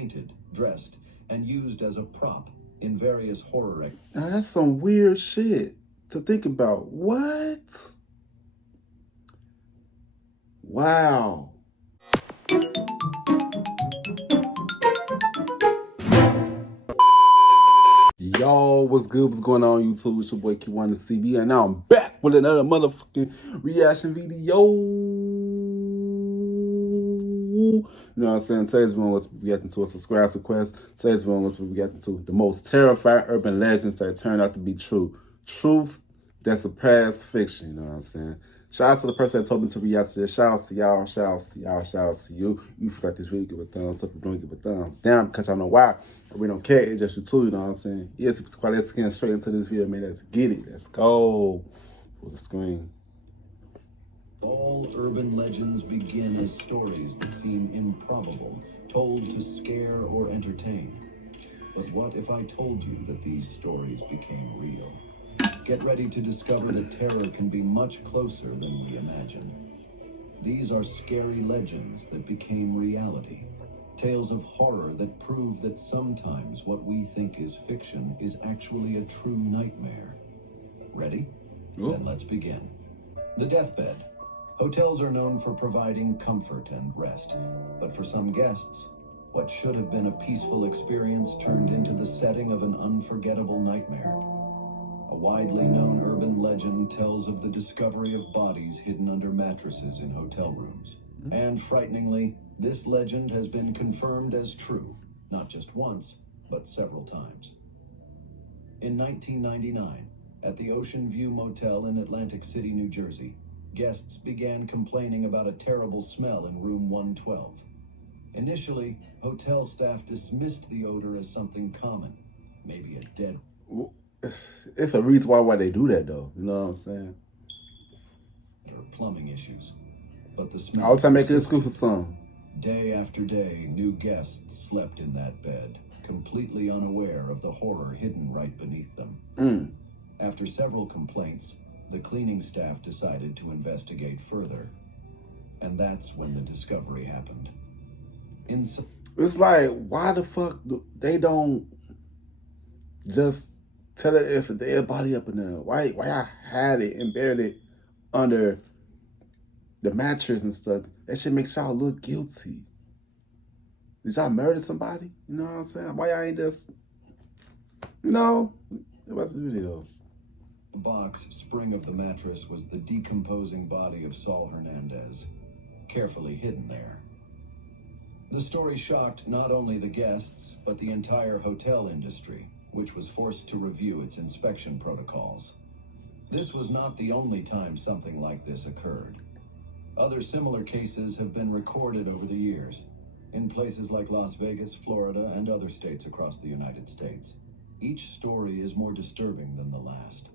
painted, dressed, and used as a prop in various horror. Now that's some weird shit to think about. What? Wow. Y'all, what's good? What's going on, YouTube? It's your boy Kewonis CB, and now I'm back with another motherfucking reaction video. You know what I'm saying? Today's one was we got into a subscribe request. Today's one was we got into the most terrifying urban legends that turned out to be true. Truth that surpassed fiction, you know what I'm saying? Shout out to the person that told me to react to this. Shout out to y'all. Shout out to y'all. Shout out to you. You forgot this video, give a thumbs up. If you don't give a thumbs down, because I know why. We don't care. It's just you too, you know what I'm saying? Yes, it's quite. Let's get straight into this video, man. Let's get it. Let's go. Full screen. All urban legends begin as stories that seem improbable, told to scare or entertain. But what if I told you that these stories became real? Get ready to discover that terror can be much closer than we imagine. These are scary legends that became reality. Tales of horror that prove that sometimes what we think is fiction is actually a true nightmare. Ready? Ooh. Then let's begin. The deathbed. Hotels are known for providing comfort and rest, but for some guests, what should have been a peaceful experience turned into the setting of an unforgettable nightmare. A widely known urban legend tells of the discovery of bodies hidden under mattresses in hotel rooms. And frighteningly, this legend has been confirmed as true, not just once, but several times. In 1999, at the Ocean View Motel in Atlantic City, New Jersey, guests began complaining about a terrible smell in room 112. Initially, hotel staff dismissed the odor as something common, maybe a dead. It's a reason why they do that, though. You know what I'm saying? Or plumbing issues. But the smell. All the time making a school for some. Day after day, new guests slept in that bed, completely unaware of the horror hidden right beneath them. After several complaints, the cleaning staff decided to investigate further. And that's when the discovery happened. It's like, why the fuck they don't just tell it if a dead body up in there? Why I had it and buried it under the mattress and stuff? That shit makes y'all look guilty. Did y'all murder somebody? You know what I'm saying? Why y'all ain't just, you know, what's the video? The box spring of the mattress was the decomposing body of Saul Hernandez, carefully hidden there. The story shocked not only the guests, but the entire hotel industry, which was forced to review its inspection protocols. This was not the only time something like this occurred. Other similar cases have been recorded over the years, in places like Las Vegas, Florida, and other states across the United States. Each story is more disturbing than the last.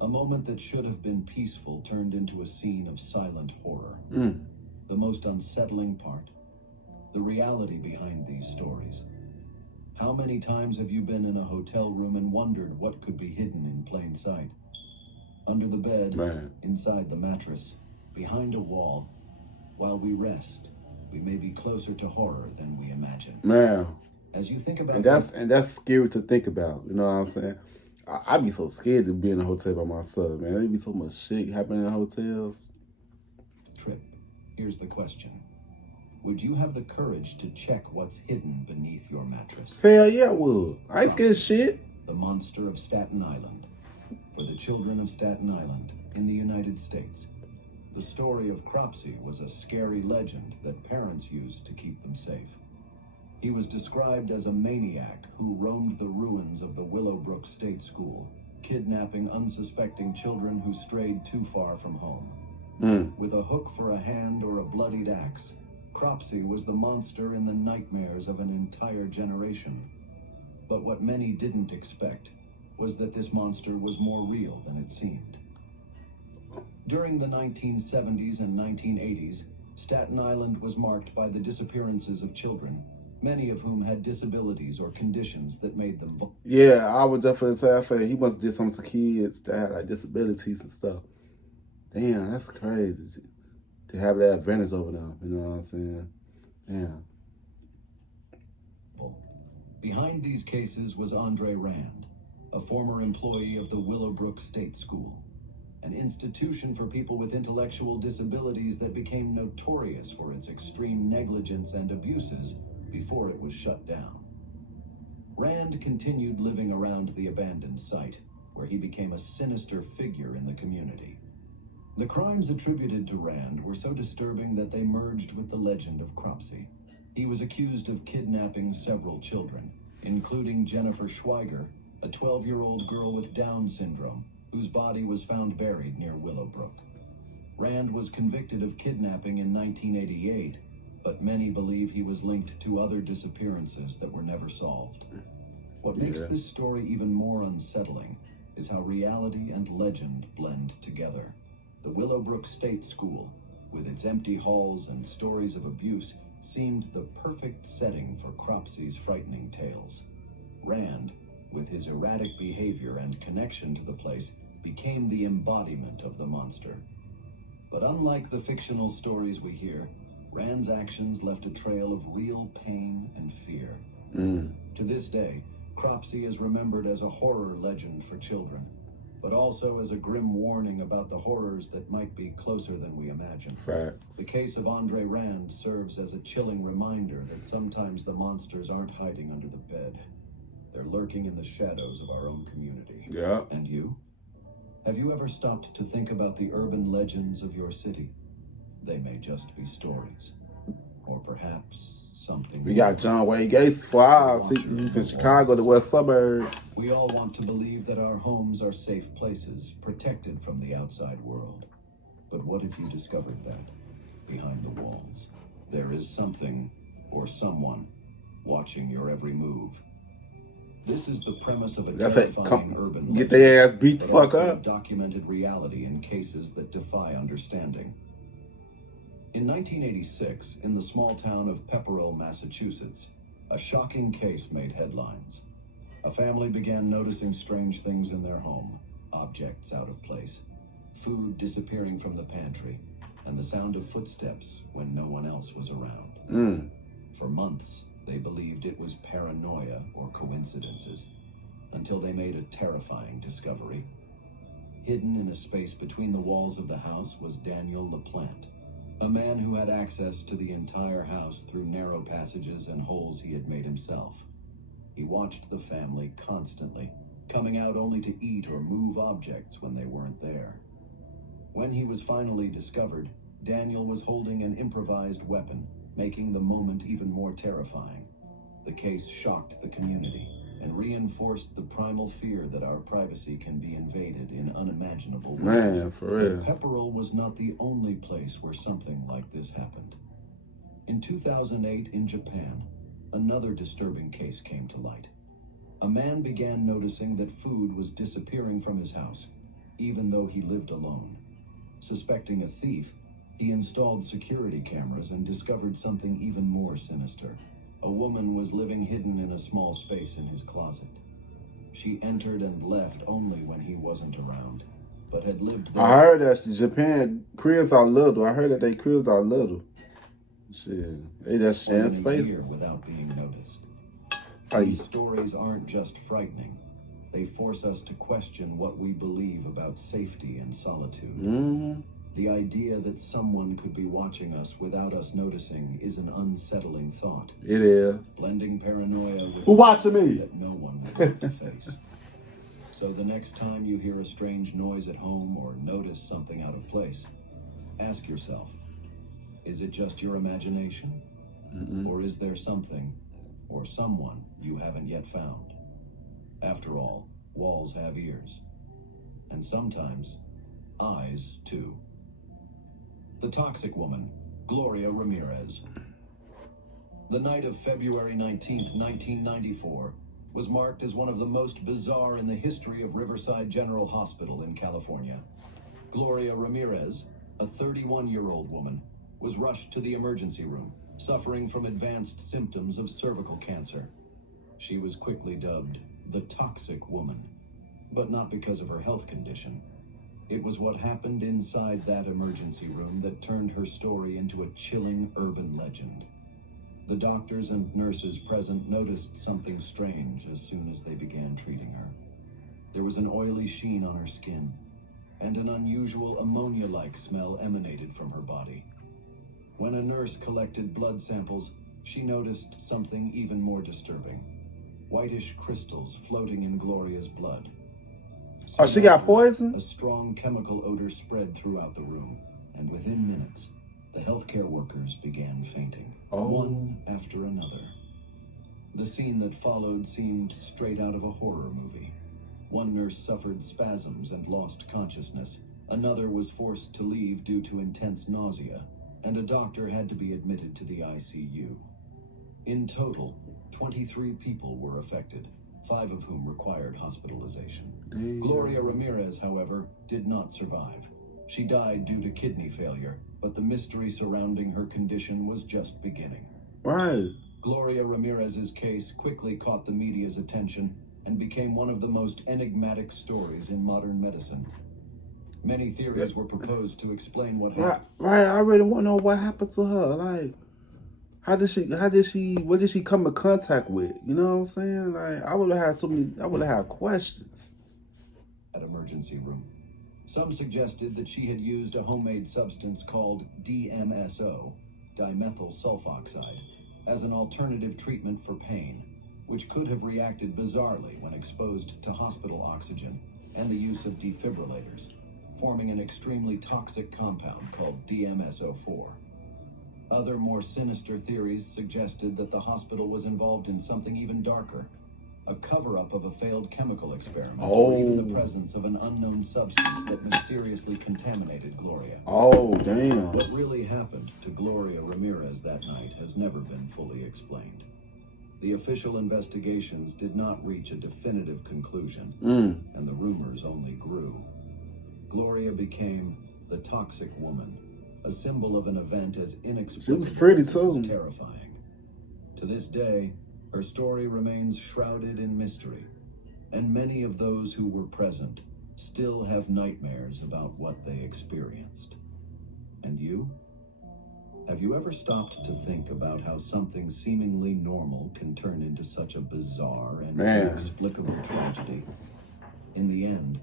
A moment that should have been peaceful turned into a scene of silent horror. The most unsettling part, the reality behind these stories. How many times have you been in a hotel room and wondered what could be hidden in plain sight? Under the bed, inside the mattress, behind a wall. While we rest, we may be closer to horror than we imagine. Man. As you think about and that's scary to think about, you know what I'm saying? I'd be so scared to be in a hotel by myself, man. There'd be so much shit happening in hotels. Trip, here's the question. Would you have the courage to check what's hidden beneath your mattress? Hell yeah, I would. I ain't scared of shit. The monster of Staten Island. For the children of Staten Island in the United States, the story of Cropsey was a scary legend that parents used to keep them safe. He was described as a maniac who roamed the ruins of the Willowbrook State School, kidnapping unsuspecting children who strayed too far from home. With a hook for a hand or a bloodied axe, Cropsey was the monster in the nightmares of an entire generation. But what many didn't expect was that this monster was more real than it seemed. During the 1970s and 1980s, Staten Island was marked by the disappearances of children, many of whom had disabilities or conditions that made them Yeah, I would definitely say I feel he must have did something to kids that had like disabilities and stuff. Damn, that's crazy to have that advantage over them, you know what I'm saying? Damn. Behind these cases was Andre Rand, a former employee of the Willowbrook State School, an institution for people with intellectual disabilities that became notorious for its extreme negligence and abuses before it was shut down. Rand continued living around the abandoned site, where he became a sinister figure in the community. The crimes attributed to Rand were so disturbing that they merged with the legend of Cropsey. He was accused of kidnapping several children, including Jennifer Schweiger, a 12-year-old girl with Down syndrome, whose body was found buried near Willowbrook. Rand was convicted of kidnapping in 1988, but many believe he was linked to other disappearances that were never solved. What makes this story even more unsettling is how reality and legend blend together. The Willowbrook State School, with its empty halls and stories of abuse, seemed the perfect setting for Cropsey's frightening tales. Rand, with his erratic behavior and connection to the place, became the embodiment of the monster. But unlike the fictional stories we hear, Rand's actions left a trail of real pain and fear. To this day, Cropsey is remembered as a horror legend for children, but also as a grim warning about the horrors that might be closer than we imagine. Facts. The case of Andre Rand serves as a chilling reminder that sometimes the monsters aren't hiding under the bed. They're lurking in the shadows of our own community. Yeah. And you? Have you ever stopped to think about the urban legends of your city? They may just be stories, or perhaps something. We got John Wayne Gacy for ours. He's in Chicago, the west suburbs. We all want to believe that our homes are safe places, protected from the outside world. But what if you discovered that, behind the walls, there is something or someone watching your every move? This is the premise of a terrifying urban legend, get their ass beat the but fuck also up. documented reality in cases that defy understanding. In 1986, in the small town of Pepperell, Massachusetts, a shocking case made headlines. A family began noticing strange things in their home, objects out of place, food disappearing from the pantry, and the sound of footsteps when no one else was around. For months, they believed it was paranoia or coincidences, until they made a terrifying discovery. Hidden in a space between the walls of the house was Daniel LaPlante, a man who had access to the entire house through narrow passages and holes he had made himself. He watched the family constantly, coming out only to eat or move objects when they weren't there. When he was finally discovered, Daniel was holding an improvised weapon, making the moment even more terrifying. The case shocked the community and reinforced the primal fear that our privacy can be invaded in unimaginable ways. Man, for real. But Pepperell was not the only place where something like this happened. In 2008 in Japan, another disturbing case came to light. A man began noticing that food was disappearing from his house, even though he lived alone. Suspecting a thief, he installed security cameras and discovered something even more sinister. A woman was living hidden in a small space in his closet. She entered and left only when he wasn't around, but had lived there. I heard that Japan cribs are little. I heard that they cribs are little. Shit, they just sharing spaces without being noticed. Hey. These stories aren't just frightening. They force us to question what we believe about safety and solitude. The idea that someone could be watching us without us noticing is an unsettling thought. It is. Blending paranoia with who watching me that no one would want to face. So the next time you hear a strange noise at home or notice something out of place, ask yourself, is it just your imagination? Or is there something or someone you haven't yet found? After all, walls have ears. And sometimes, eyes too. The Toxic Woman, Gloria Ramirez. The night of February 19th, 1994, was marked as one of the most bizarre in the history of Riverside General Hospital in California. Gloria Ramirez, a 31-year-old woman, was rushed to the emergency room, suffering from advanced symptoms of cervical cancer. She was quickly dubbed the Toxic Woman, but not because of her health condition. It was what happened inside that emergency room that turned her story into a chilling urban legend. The doctors and nurses present noticed something strange as soon as they began treating her. There was an oily sheen on her skin, and an unusual ammonia-like smell emanated from her body. When a nurse collected blood samples, she noticed something even more disturbing. Whitish crystals floating in Gloria's blood. Oh, she got poison? A strong chemical odor spread throughout the room, and within minutes, the healthcare workers began fainting, one after another. The scene that followed seemed straight out of a horror movie. One nurse suffered spasms and lost consciousness. Another was forced to leave due to intense nausea, and a doctor had to be admitted to the ICU. In total, 23 people were affected, 5 of whom required hospitalization. Damn. Gloria Ramirez, however, did not survive. She died due to kidney failure, but the mystery surrounding her condition was just beginning. Right. Gloria Ramirez's case quickly caught the media's attention and became one of the most enigmatic stories in modern medicine. Many theories were proposed to explain what happened. Right, I really want to know what happened to her. Like, what did she come in contact with? You know what I'm saying? Like, I would have had questions. At emergency room. Some suggested that she had used a homemade substance called DMSO, dimethyl sulfoxide, as an alternative treatment for pain, which could have reacted bizarrely when exposed to hospital oxygen and the use of defibrillators, forming an extremely toxic compound called DMSO4. Other more sinister theories suggested that the hospital was involved in something even darker, a cover-up of a failed chemical experiment, or even the presence of an unknown substance that mysteriously contaminated Gloria. Oh, damn. What really happened to Gloria Ramirez that night has never been fully explained. The official investigations did not reach a definitive conclusion, and the rumors only grew. Gloria became the toxic woman, a symbol of an event as inexplicable She was pretty as it was terrifying. To this day, her story remains shrouded in mystery, and many of those who were present still have nightmares about what they experienced. And you? Have you ever stopped to think about how something seemingly normal can turn into such a bizarre and inexplicable tragedy? In the end,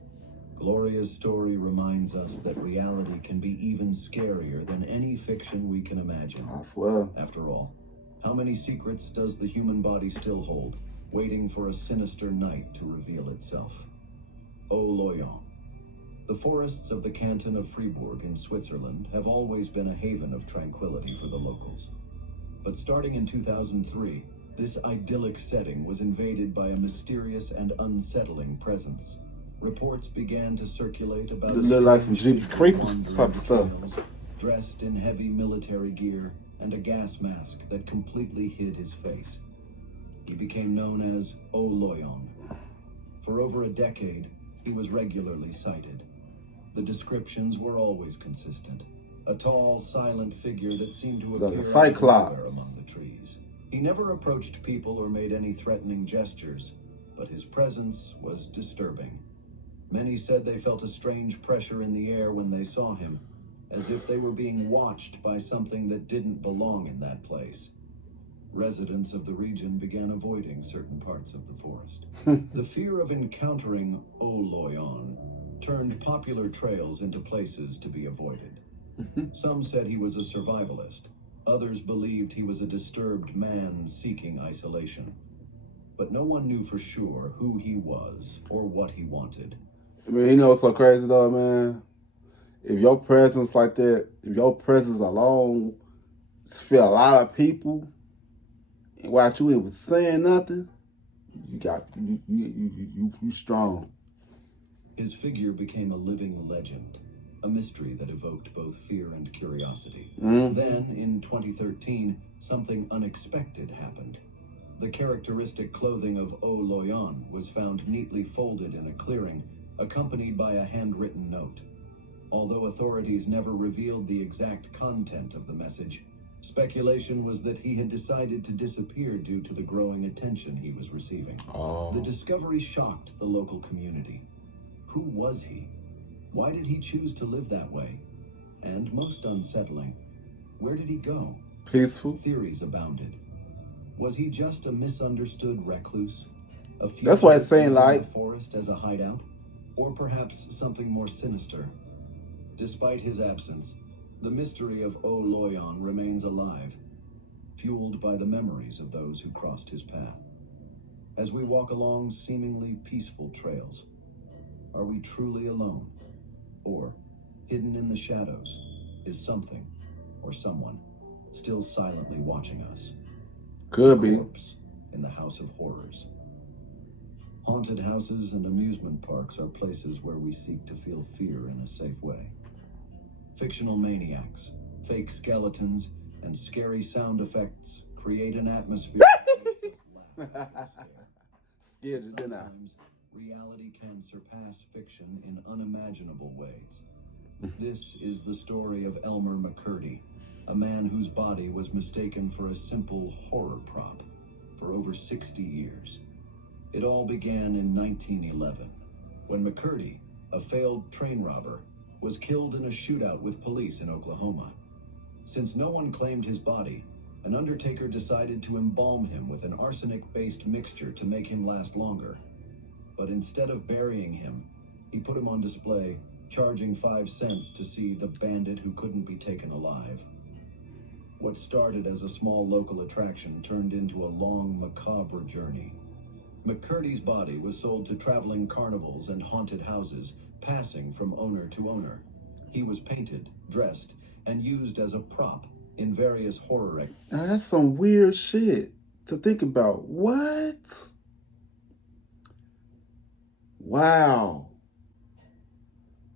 Gloria's story reminds us that reality can be even scarier than any fiction we can imagine. I swear. After all, how many secrets does the human body still hold, waiting for a sinister night to reveal itself? O Loyang. The forests of the canton of Fribourg in Switzerland have always been a haven of tranquility for the locals. But starting in 2003, this idyllic setting was invaded by a mysterious and unsettling presence. Reports began to circulate about like some Jeep's Creepers type stuff, dressed in heavy military gear and a gas mask that completely hid his face. He became known as O Loyang. For over a decade, he was regularly sighted. The descriptions were always consistent. A tall, silent figure that seemed to appear everywhere among the trees. He never approached people or made any threatening gestures, but his presence was disturbing. Many said they felt a strange pressure in the air when they saw him, as if they were being watched by something that didn't belong in that place. Residents of the region began avoiding certain parts of the forest. The fear of encountering O Loyang turned popular trails into places to be avoided. Some said he was a survivalist. Others believed he was a disturbed man seeking isolation. But no one knew for sure who he was or what he wanted. I mean, you know what's so crazy though, man? If your presence like that, if your presence alone feel a lot of people, and while you ain't was saying nothing, you strong. His figure became a living legend, a mystery that evoked both fear and curiosity. Then, in 2013, something unexpected happened. The characteristic clothing of O Loyang was found neatly folded in a clearing, accompanied by a handwritten note. Although authorities never revealed the exact content of the message, speculation was that he had decided to disappear due to the growing attention he was receiving. The discovery shocked the local community. Who was he? Why did he choose to live that way? And most unsettling, where did he go? Peaceful. Theories abounded. Was he just a misunderstood recluse? A That's what it's fugitive saying, using like. the forest as a hideout? Or perhaps something more sinister? Despite his absence, the mystery of O Loyon remains alive, fueled by the memories of those who crossed his path. As we walk along seemingly peaceful trails, are we truly alone? Or, hidden in the shadows, is something or someone still silently watching us? Could be. Corpse in the House of Horrors. Haunted houses and amusement parks are places where we seek to feel fear in a safe way. Fictional maniacs, fake skeletons, and scary sound effects create an atmosphere that makes us laugh and stare. Scared you, didn't I? Sometimes reality can surpass fiction in unimaginable ways. This is the story of Elmer McCurdy, a man whose body was mistaken for a simple horror prop for over 60 years. It all began in 1911, when McCurdy, a failed train robber, was killed in a shootout with police in Oklahoma. Since no one claimed his body, an undertaker decided to embalm him with an arsenic-based mixture to make him last longer. But instead of burying him, he put him on display, charging 5 cents to see the bandit who couldn't be taken alive. What started as a small local attraction turned into a long, macabre journey. McCurdy's body was sold to traveling carnivals and haunted houses, passing from owner to owner. He was painted, dressed, and used as a prop in various horror. Now that's some weird shit to think about. What? Wow.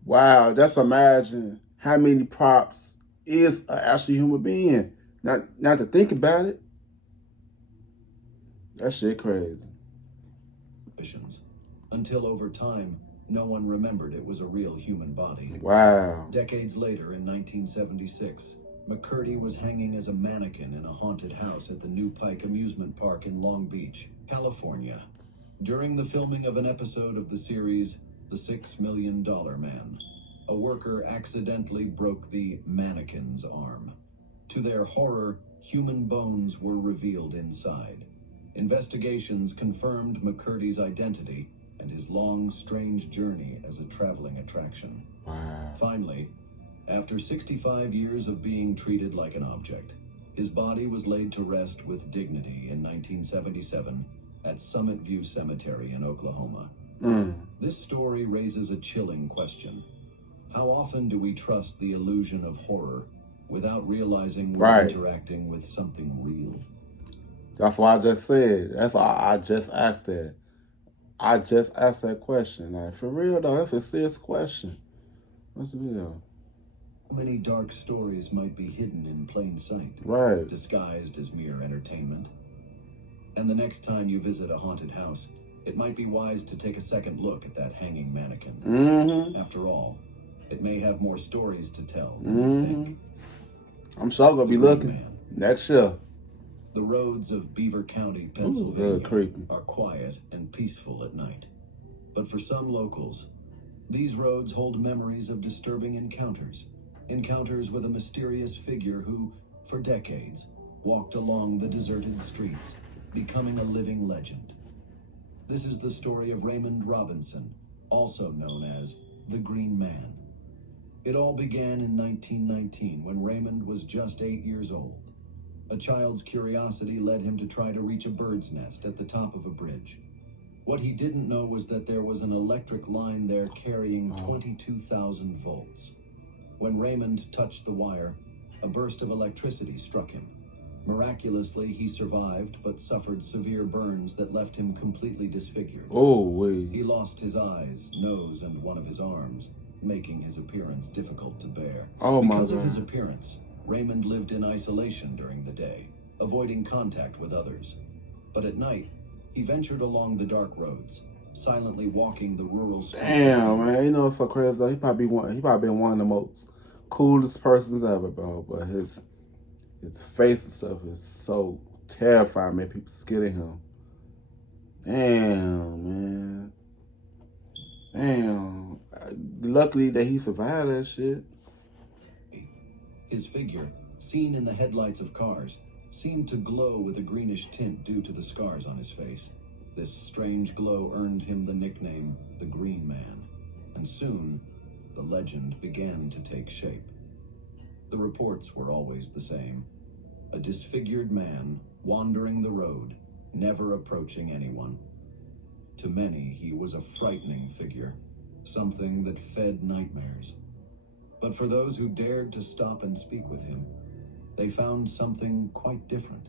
Wow, just imagine how many props is an actual human being. Not to think about it. That shit crazy. Until over time, no one remembered it was a real human body. Wow. Decades later, in 1976, McCurdy was hanging as a mannequin in a haunted house at the New Pike Amusement Park in Long Beach, California. During the filming of an episode of the series The $6 Million Man, a worker accidentally broke the mannequin's arm. To their horror, human bones were revealed inside. Investigations confirmed McCurdy's identity and his long, strange journey as a traveling attraction. Wow. Finally, after 65 years of being treated like an object, his body was laid to rest with dignity in 1977 at Summit View Cemetery in Oklahoma. This story raises a chilling question. How often do we trust the illusion of horror without realizing we're interacting with something real? That's what I just said. That's why I just asked that. I just asked that question. Like, for real though, that's a serious question. What's the deal? How many dark stories might be hidden in plain sight, Right, disguised as mere entertainment? And the next time you visit a haunted house, it might be wise to take a second look at that hanging mannequin. After all, it may have more stories to tell than you think. I'm sure I'm gonna be looking next year. The roads of Beaver County, Pennsylvania, are quiet and peaceful at night. But for some locals, these roads hold memories of disturbing encounters with a mysterious figure who, for decades, walked along the deserted streets, becoming a living legend. This is the story of Raymond Robinson, also known as the Green Man. It all began in 1919 when Raymond was just 8 years old. A child's curiosity led him to try to reach a bird's nest at the top of a bridge. What he didn't know was that there was an electric line there carrying 22,000 volts. When Raymond touched the wire, a burst of electricity struck him. Miraculously, he survived, but suffered severe burns that left him completely disfigured. He lost his eyes, nose, and one of his arms, making his appearance difficult to bear. Because of his appearance, Raymond lived in isolation during the day, avoiding contact with others. But at night, he ventured along the dark roads, silently walking the rural streets. Damn, man, you know what's so crazy though? He probably been one of the most coolest persons ever, bro. But his face and stuff is so terrifying, man. People scared of him. Damn, man. Damn. Luckily that he survived that shit. His figure, seen in the headlights of cars, seemed to glow with a greenish tint due to the scars on his face. This strange glow earned him the nickname the Green Man, and soon the legend began to take shape. The reports were always the same: a disfigured man wandering the road, never approaching anyone. To many, he was a frightening figure, something that fed nightmares. But for those who dared to stop and speak with him, they found something quite different.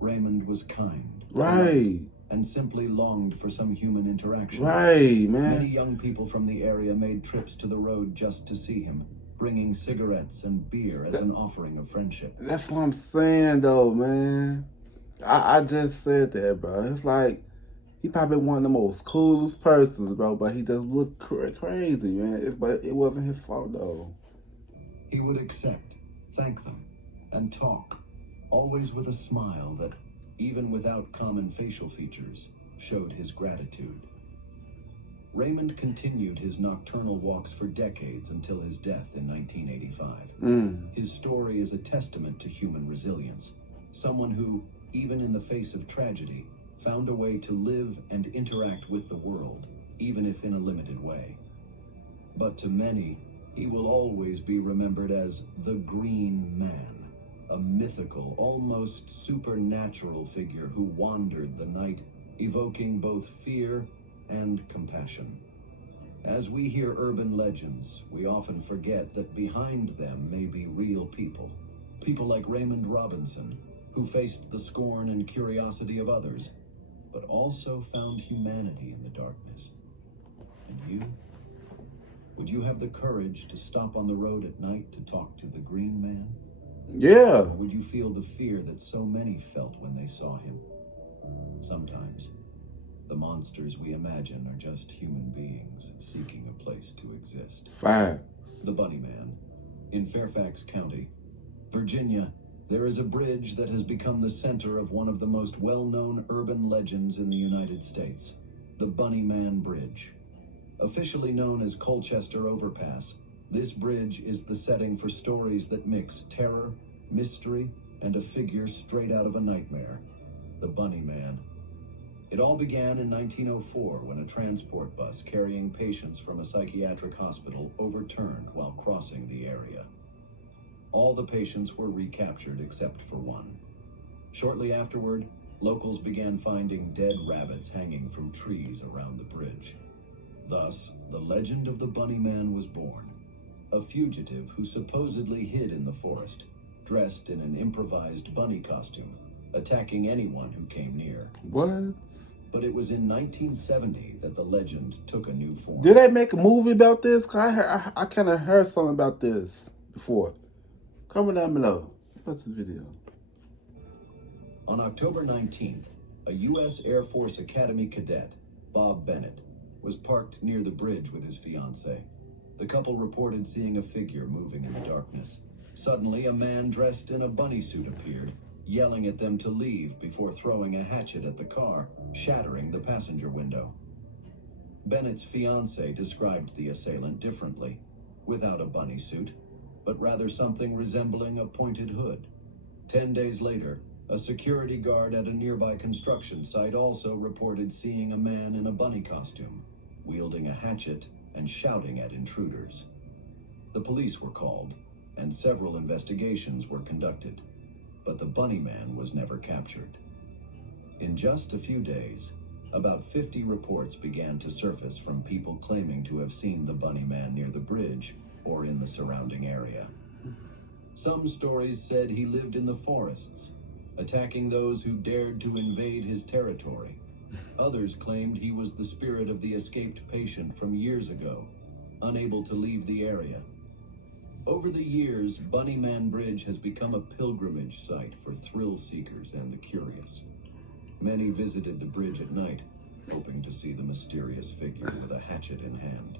Raymond was kind, Right. and simply longed for some human interaction. Right, man. Many young people from the area made trips to the road just to see him, bringing cigarettes and beer as an offering of friendship. That's what I'm saying, though, man. I just said that, bro. It's like, he probably one of the most coolest persons, bro, but he does look crazy, man. But it wasn't his fault, though. He would accept, thank them, and talk, always with a smile that, even without common facial features, showed his gratitude. Raymond continued his nocturnal walks for decades until his death in 1985. His story is a testament to human resilience. Someone who, even in the face of tragedy, found a way to live and interact with the world, even if in a limited way. But to many, he will always be remembered as the Green Man, a mythical, almost supernatural figure who wandered the night, evoking both fear and compassion. As we hear urban legends, we often forget that behind them may be real people. People like Raymond Robinson, who faced the scorn and curiosity of others, but also found humanity in the darkness. And you? Would you have the courage to stop on the road at night to talk to the Green Man? Yeah. Or would you feel the fear that so many felt when they saw him? Sometimes, the monsters we imagine are just human beings seeking a place to exist. Facts. The Bunny Man. In Fairfax County, Virginia, there is a bridge that has become the center of one of the most well-known urban legends in the United States, the Bunny Man Bridge. Officially known as Colchester Overpass, this bridge is the setting for stories that mix terror, mystery, and a figure straight out of a nightmare, the Bunny Man. It all began in 1904 when a transport bus carrying patients from a psychiatric hospital overturned while crossing the area. All the patients were recaptured except for one. Shortly afterward, locals began finding dead rabbits hanging from trees around the bridge. Thus, the legend of the Bunny Man was born, a fugitive who supposedly hid in the forest, dressed in an improvised bunny costume, attacking anyone who came near. What? But it was in 1970 that the legend took a new form. Did they make a movie about this? 'Cause I kind of heard something about this before. Comment down below. What's the video? On October 19th, a U.S. Air Force Academy cadet, Bob Bennett, was parked near the bridge with his fiancée. The couple reported seeing a figure moving in the darkness. Suddenly, a man dressed in a bunny suit appeared, yelling at them to leave before throwing a hatchet at the car, shattering the passenger window. Bennett's fiancée described the assailant differently, without a bunny suit, but rather something resembling a pointed hood. 10 days later, a security guard at a nearby construction site also reported seeing a man in a bunny costume, wielding a hatchet and shouting at intruders. The police were called, and several investigations were conducted, but the Bunny Man was never captured. In just a few days, about 50 reports began to surface from people claiming to have seen the Bunny Man near the bridge or in the surrounding area. Some stories said he lived in the forests, attacking those who dared to invade his territory. Others claimed he was the spirit of the escaped patient from years ago, unable to leave the area. Over the years, Bunny Man Bridge has become a pilgrimage site for thrill seekers and the curious. Many visited the bridge at night, hoping to see the mysterious figure with a hatchet in hand.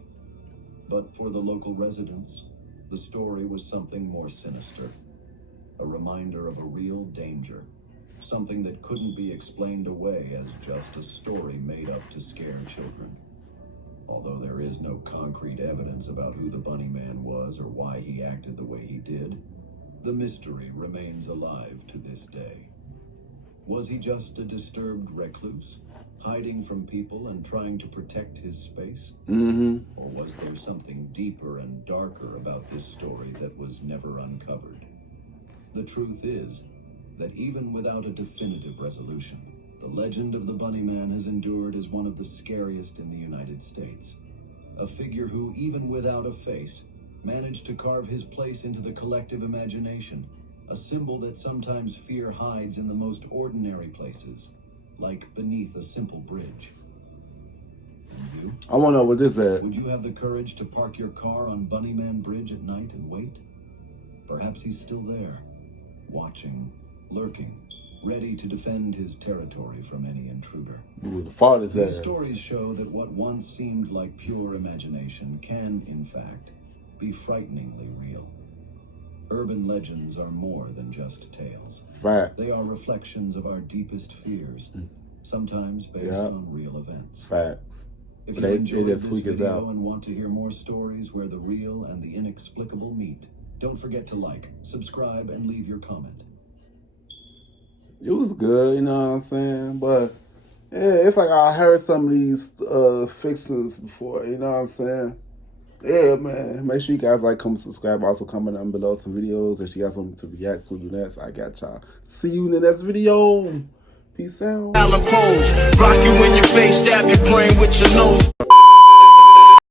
But for the local residents, the story was something more sinister, a reminder of a real danger, something that couldn't be explained away as just a story made up to scare children. Although there is no concrete evidence about who the Bunny Man was or why he acted the way he did, The mystery remains alive to this day. Was he just a disturbed recluse, hiding from people and trying to protect his space? Or was there something deeper and darker about this story that was never uncovered? The truth is that even without a definitive resolution, the legend of the Bunny Man has endured as one of the scariest in the United States. A figure who, even without a face, managed to carve his place into the collective imagination, a symbol that sometimes fear hides in the most ordinary places, like beneath a simple bridge. And you? I want to know what this is. Would you have the courage to park your car on Bunny Man Bridge at night and wait? Perhaps he's still there, watching, lurking, ready to defend his territory from any intruder. Ooh, the fault is These that. stories show that what once seemed like pure imagination can, in fact, be frighteningly real. Urban legends are more than just tales. Facts. They are reflections of our deepest fears, sometimes based on real events. Facts. If But you they enjoyed just this squeak us video out. and want to hear more stories where the real and the inexplicable meet, don't forget to like, subscribe, and leave your comment. It was good, you know what I'm saying? But yeah, it's like I heard some of these fictions before, you know what I'm saying? Yeah, man. Make sure you guys like, comment, subscribe. Also, comment down below some videos. If you guys want me to react to the next, I got y'all. See you in the next video. Peace out. Rock you in your face, stab your brain with your nose.